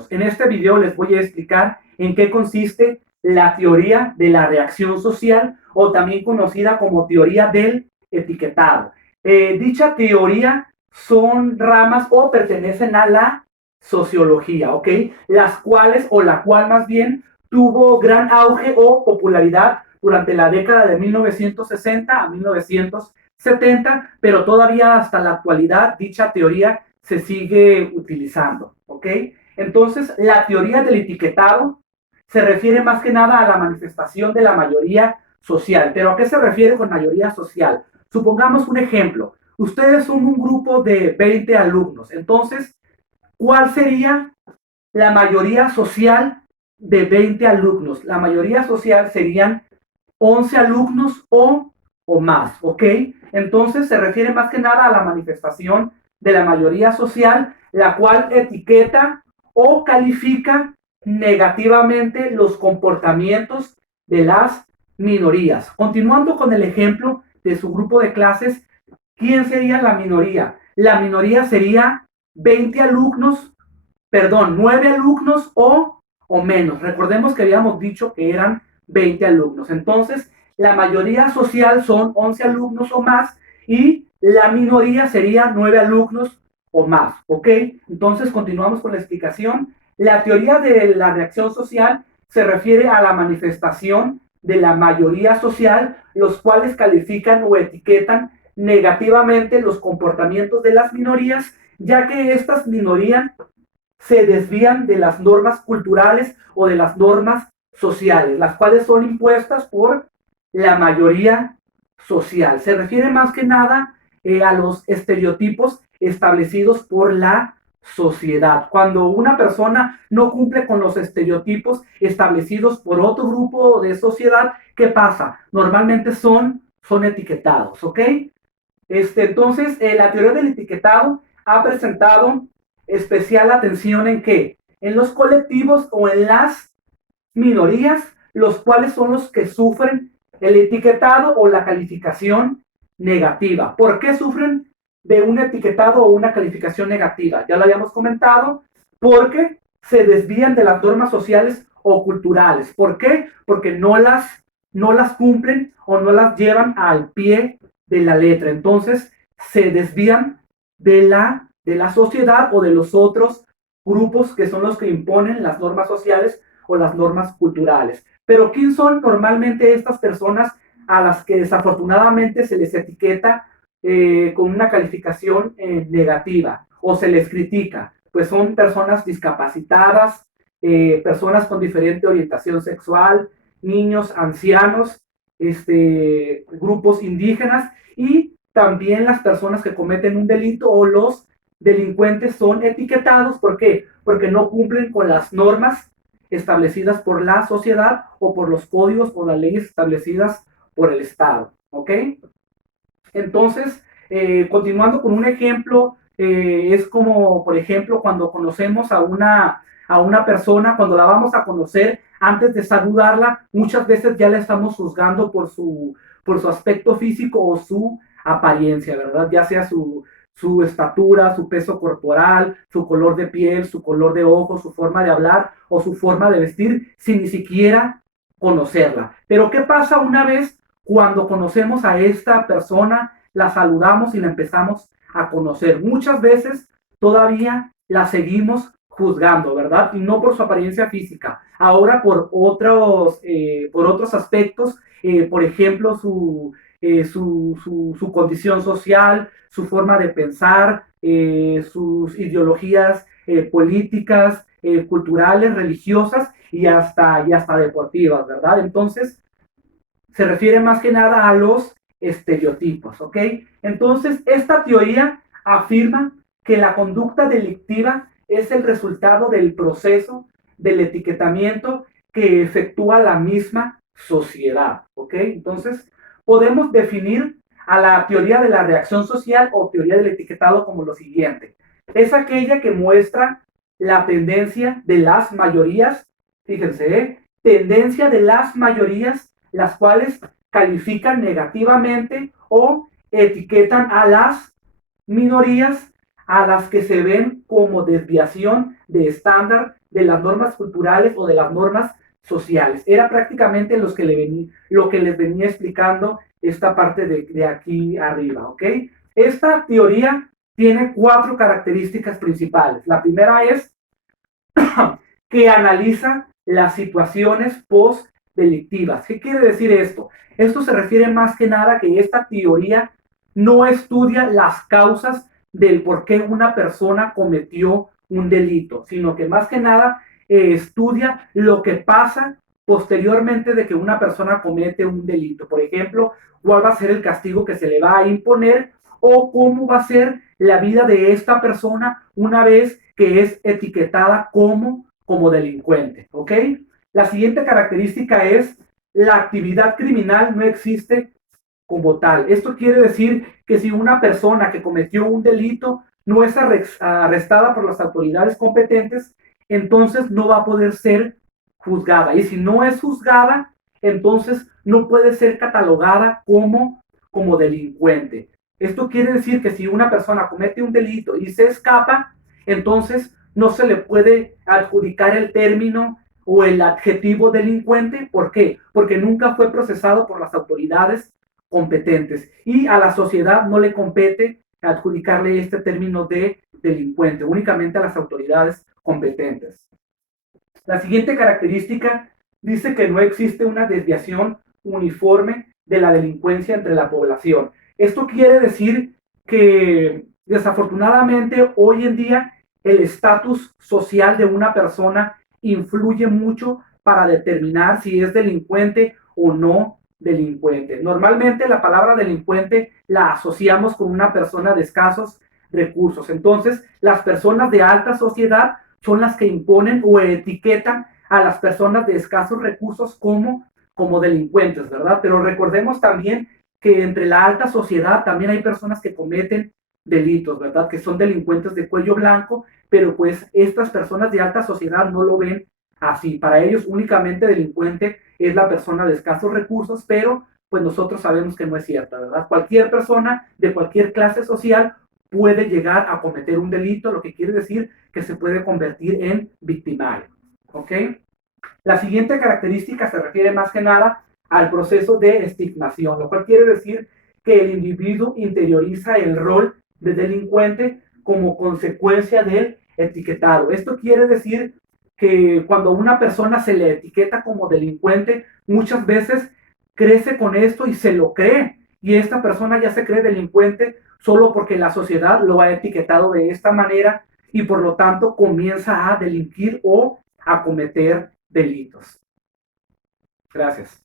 alumnos. En este video les voy a explicar en qué consiste la teoría de la reacción social o también conocida como teoría del etiquetado. Dicha teoría son ramas o pertenecen a la sociología, ¿ok? Las cuales, o la cual más bien, tuvo gran auge o popularidad durante la década de 1960 a 1970, pero todavía hasta la actualidad dicha teoría se sigue utilizando, ¿ok? Entonces, la teoría del etiquetado se refiere más que nada a la manifestación de la mayoría social. ¿Pero a qué se refiere con mayoría social? Supongamos un ejemplo. Ustedes son un grupo de 20 alumnos. Entonces, ¿cuál sería la mayoría social de 20 alumnos? La mayoría social serían 11 alumnos o más, ¿ok? Entonces se refiere más que nada a la manifestación de la mayoría social, la cual etiqueta o califica negativamente los comportamientos de las minorías. Continuando con el ejemplo de su grupo de clases, ¿quién sería la minoría? La minoría sería 20 alumnos, perdón, 9 alumnos o menos. Recordemos que habíamos dicho que eran 20 alumnos. Entonces, la mayoría social son 11 alumnos o más y la minoría sería 9 alumnos o más, ¿ok? Entonces, continuamos con la explicación. La teoría de la reacción social se refiere a la manifestación de la mayoría social, los cuales califican o etiquetan negativamente los comportamientos de las minorías, ya que estas minorías se desvían de las normas culturales o de las normas sociales, las cuales son impuestas por la mayoría social. Se refiere más que nada a los estereotipos establecidos por la sociedad. Cuando una persona no cumple con los estereotipos establecidos por otro grupo de sociedad, ¿qué pasa? Normalmente son etiquetados, ¿ok? Entonces, la teoría del etiquetado ha presentado especial atención en qué? En los colectivos o en las minorías, los cuales son los que sufren el etiquetado o la calificación negativa. ¿Por qué sufren de un etiquetado o una calificación negativa? Ya lo habíamos comentado, porque se desvían de las normas sociales o culturales. ¿Por qué? Porque no las cumplen o no las llevan al pie de la letra. Entonces, se desvían de la sociedad o de los otros grupos que son los que imponen las normas sociales o las normas culturales. Pero ¿quién son normalmente estas personas a las que desafortunadamente se les etiqueta con una calificación negativa o se les critica? Pues son personas discapacitadas, personas con diferente orientación sexual, niños, ancianos, grupos indígenas y también las personas que cometen un delito o los delincuentes son etiquetados. ¿Por qué? Porque no cumplen con las normas establecidas por la sociedad o por los códigos o las leyes establecidas por el Estado. ¿Ok? Entonces, continuando con un ejemplo, es como, por ejemplo, cuando conocemos a una persona, cuando la vamos a conocer, antes de saludarla, muchas veces ya la estamos juzgando por su aspecto físico o su apariencia, ¿verdad? Ya sea su estatura, su peso corporal, su color de piel, su color de ojos, su forma de hablar o su forma de vestir, sin ni siquiera conocerla. Pero ¿qué pasa una vez cuando conocemos a esta persona, la saludamos y la empezamos a conocer? Muchas veces todavía la seguimos juzgando, ¿verdad? Y no por su apariencia física, ahora por otros aspectos, por ejemplo, su condición social, su forma de pensar, sus ideologías políticas, culturales, religiosas y hasta deportivas, ¿verdad? Entonces, se refiere más que nada a los estereotipos, ¿ok? Entonces, esta teoría afirma que la conducta delictiva es el resultado del proceso del etiquetamiento que efectúa la misma sociedad, ¿ok? Entonces, podemos definir a la teoría de la reacción social o teoría del etiquetado como lo siguiente. Es aquella que muestra la tendencia de las mayorías, fíjense, tendencia de las mayorías, las cuales califican negativamente o etiquetan a las minorías a las que se ven como desviación de estándar de las normas culturales o de las normas sociales. Era prácticamente lo que les venía explicando esta parte de aquí arriba, ¿ok? Esta teoría tiene 4 características principales. La primera es que analiza las situaciones post-delictivas. ¿Qué quiere decir esto? Esto se refiere más que nada a que esta teoría no estudia las causas del por qué una persona cometió un delito, sino que más que nada estudia lo que pasa posteriormente de que una persona comete un delito. Por ejemplo, cuál va a ser el castigo que se le va a imponer o cómo va a ser la vida de esta persona una vez que es etiquetada como delincuente, ¿ok? La siguiente característica es la actividad criminal no existe como tal. Esto quiere decir que si una persona que cometió un delito no es arrestada por las autoridades competentes, entonces no va a poder ser juzgada. Y si no es juzgada, entonces no puede ser catalogada como delincuente. Esto quiere decir que si una persona comete un delito y se escapa, entonces no se le puede adjudicar el término o el adjetivo delincuente. ¿Por qué? Porque nunca fue procesado por las autoridades competentes y a la sociedad no le compete adjudicarle este término de delincuente, únicamente a las autoridades competentes. La siguiente característica dice que no existe una desviación uniforme de la delincuencia entre la población. Esto quiere decir que desafortunadamente hoy en día el estatus social de una persona influye mucho para determinar si es delincuente o no delincuente. Normalmente la palabra delincuente la asociamos con una persona de escasos recursos. Entonces, las personas de alta sociedad son las que imponen o etiquetan a las personas de escasos recursos como delincuentes, ¿verdad? Pero recordemos también que entre la alta sociedad también hay personas que cometen delitos, ¿verdad? Que son delincuentes de cuello blanco, pero pues estas personas de alta sociedad no lo ven así. Para ellos únicamente delincuente es la persona de escasos recursos, pero pues nosotros sabemos que no es cierta, ¿verdad? Cualquier persona de cualquier clase social puede llegar a cometer un delito, lo que quiere decir que se puede convertir en victimario, ¿ok? La siguiente característica se refiere más que nada al proceso de estigmación, lo cual quiere decir que el individuo interioriza el rol de delincuente como consecuencia del etiquetado. Esto quiere decir que cuando a una persona se le etiqueta como delincuente, muchas veces crece con esto y se lo cree. Y esta persona ya se cree delincuente solo porque la sociedad lo ha etiquetado de esta manera y por lo tanto comienza a delinquir o a cometer delitos. Gracias.